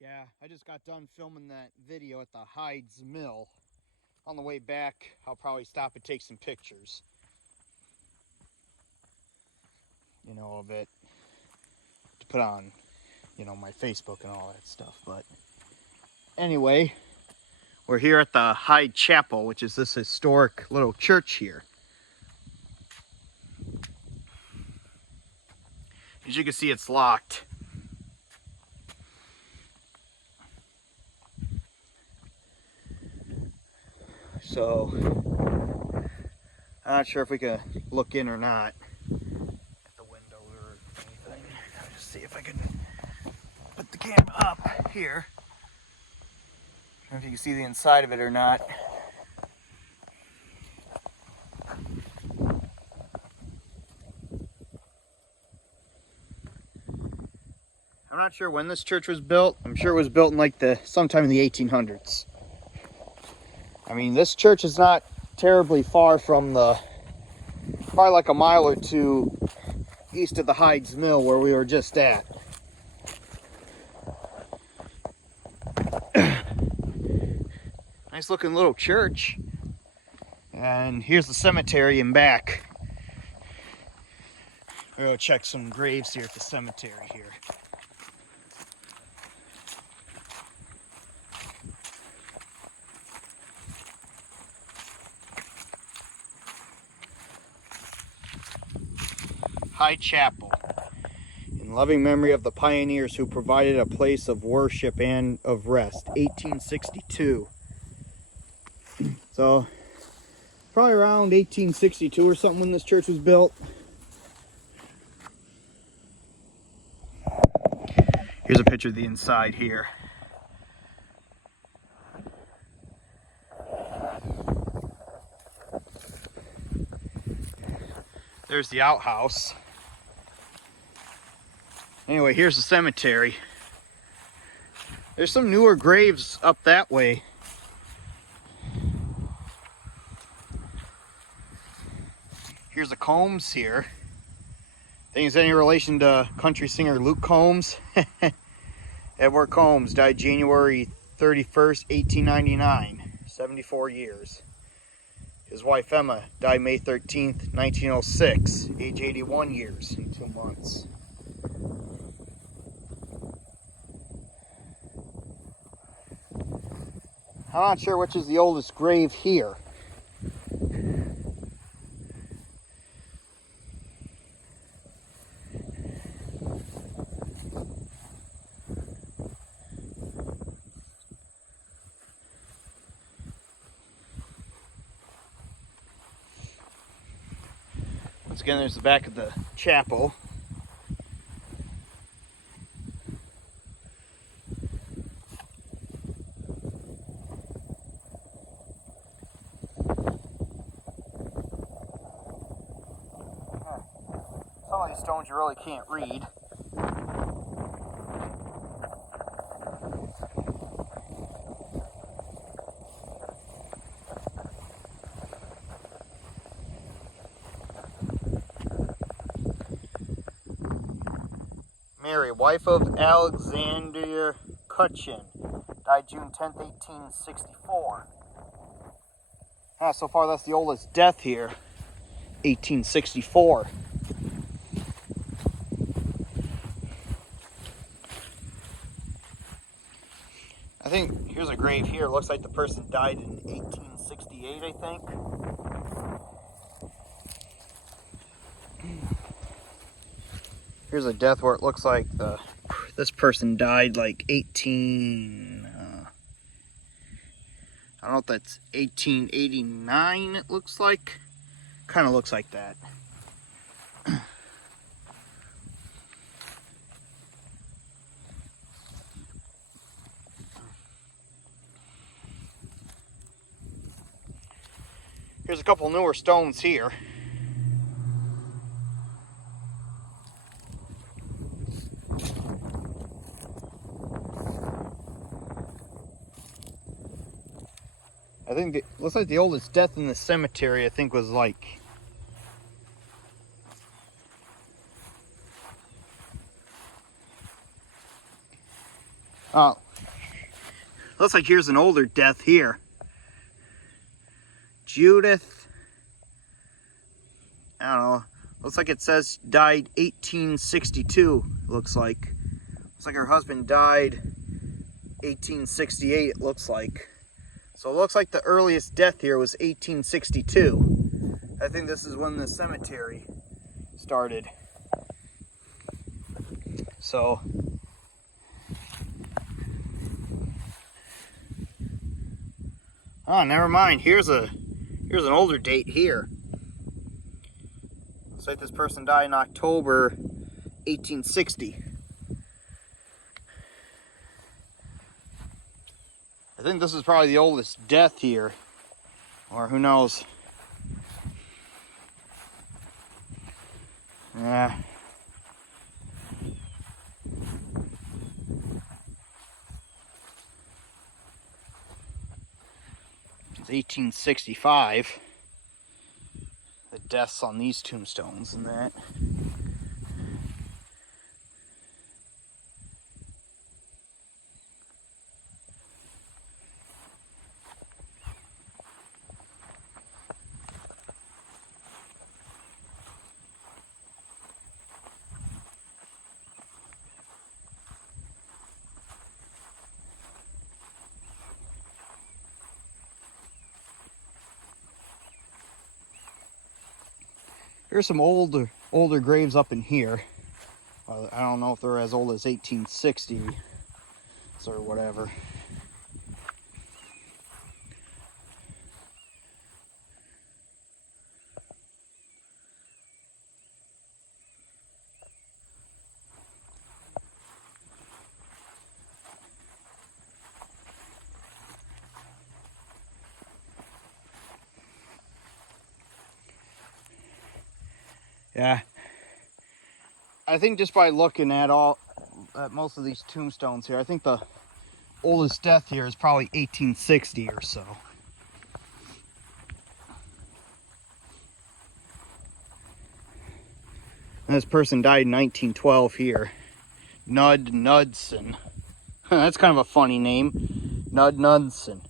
Yeah, I just got done filming that video at the Hyde's mill. On the way back, I'll probably stop and take some pictures, of it to put on, my Facebook and all that stuff. But anyway, we're here at the Hyde Chapel, which is this historic little church here. As you can see, it's locked. So, I'm not sure if we can look in or not at the window or anything. I'll just see if I can put the camera up here. I don't know if you can see the inside of it or not. I'm not sure when this church was built. I'm sure it was built in sometime in the 1800s. I mean, this church is not terribly far from probably like a mile or two east of the Hyde's Mill where we were just at. Nice looking little church. And here's the cemetery in back. We're gonna check some graves here at the cemetery here. Hyde Chapel, in loving memory of the pioneers who provided a place of worship and of rest, 1862. So, probably around 1862 or something when this church was built. Here's a picture of the inside here. There's the outhouse. Anyway, here's the cemetery. There's some newer graves up that way. Here's the Combs here. Think it's any relation to country singer Luke Combs? Edward Combs died January 31st, 1899, 74 years. His wife Emma died May 13th, 1906, age 81 years and 2 months. I'm not sure which is the oldest grave here. Once again, there's the back of the chapel. Some of these stones you really can't read. Mary, wife of Alexander Cutchin, died June 10th, 1864. So far that's the oldest death here, 1864. I think here's a grave here. Looks like the person died in 1868, I think. Here's a death where it looks like this person died like 18. I don't know if that's 1889. It looks like. Kind of looks like that. Here's a couple newer stones here. I think it looks like the oldest death in the cemetery, I think, was like Looks like here's an older death here. Judith, I don't know. Looks like it says died 1862, looks like. Looks like her husband died 1868, it looks like. So it looks like the earliest death here was 1862. I think this is when the cemetery started. So, oh, never mind. Here's an older date here. Looks like this person died in October 1860. I think this is probably the oldest death here, or who knows. Yeah. It's 1865. The deaths on these tombstones and that. Here's some older graves up in here. I don't know if they're as old as 1860 or whatever. Yeah, I think just by looking at most of these tombstones here, I think the oldest death here is probably 1860 or so. And this person died in 1912 here. Nud Nudson. That's kind of a funny name. Nud Nudson.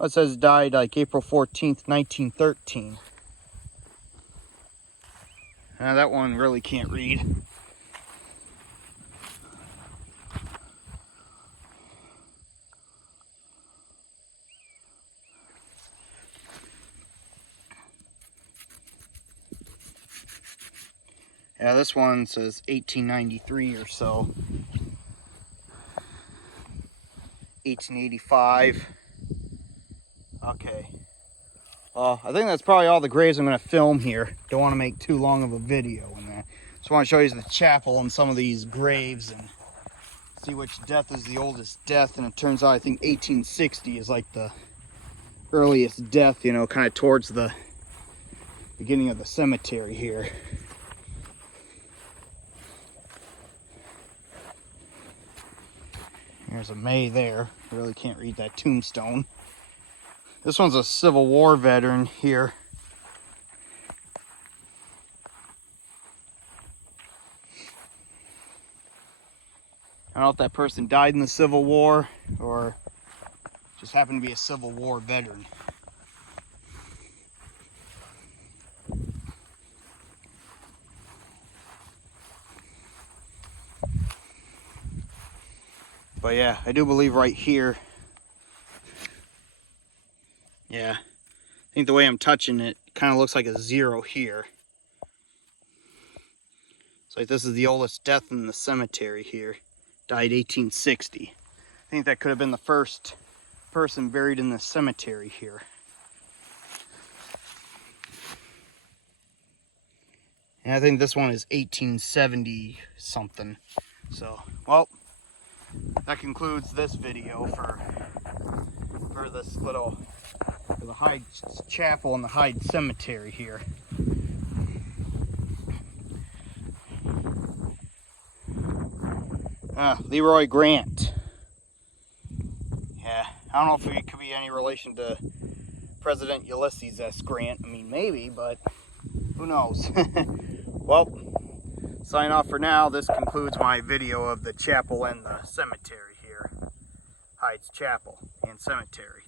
It says died like April 14th, 1913. That one really can't read. Yeah, this one says 1893 or so. 1885. Okay. Well, I think that's probably all the graves I'm going to film here. Don't want to make too long of a video on that. Just want to show you the chapel and some of these graves and see which death is the oldest death. And it turns out I think 1860 is like the earliest death, you know, kind of towards the beginning of the cemetery here. There's a May there. I really can't read that tombstone. This one's a Civil War veteran here. I don't know if that person died in the Civil War or just happened to be a Civil War veteran. But yeah, I do believe right here. Yeah, I think the way I'm touching it kind of looks like a 0 here. It's like this is the oldest death in the cemetery here. Died 1860. I think that could have been the first person buried in the cemetery here. And I think this one is 1870 something. So, well, that concludes this video for this little, for the Hyde Chapel and the Hyde Cemetery here. Leroy Grant. Yeah, I don't know if it could be any relation to President Ulysses S. Grant. I mean, maybe, but who knows? Well, sign off for now. This concludes my video of the chapel and the cemetery here. Hyde's chapel and cemetery.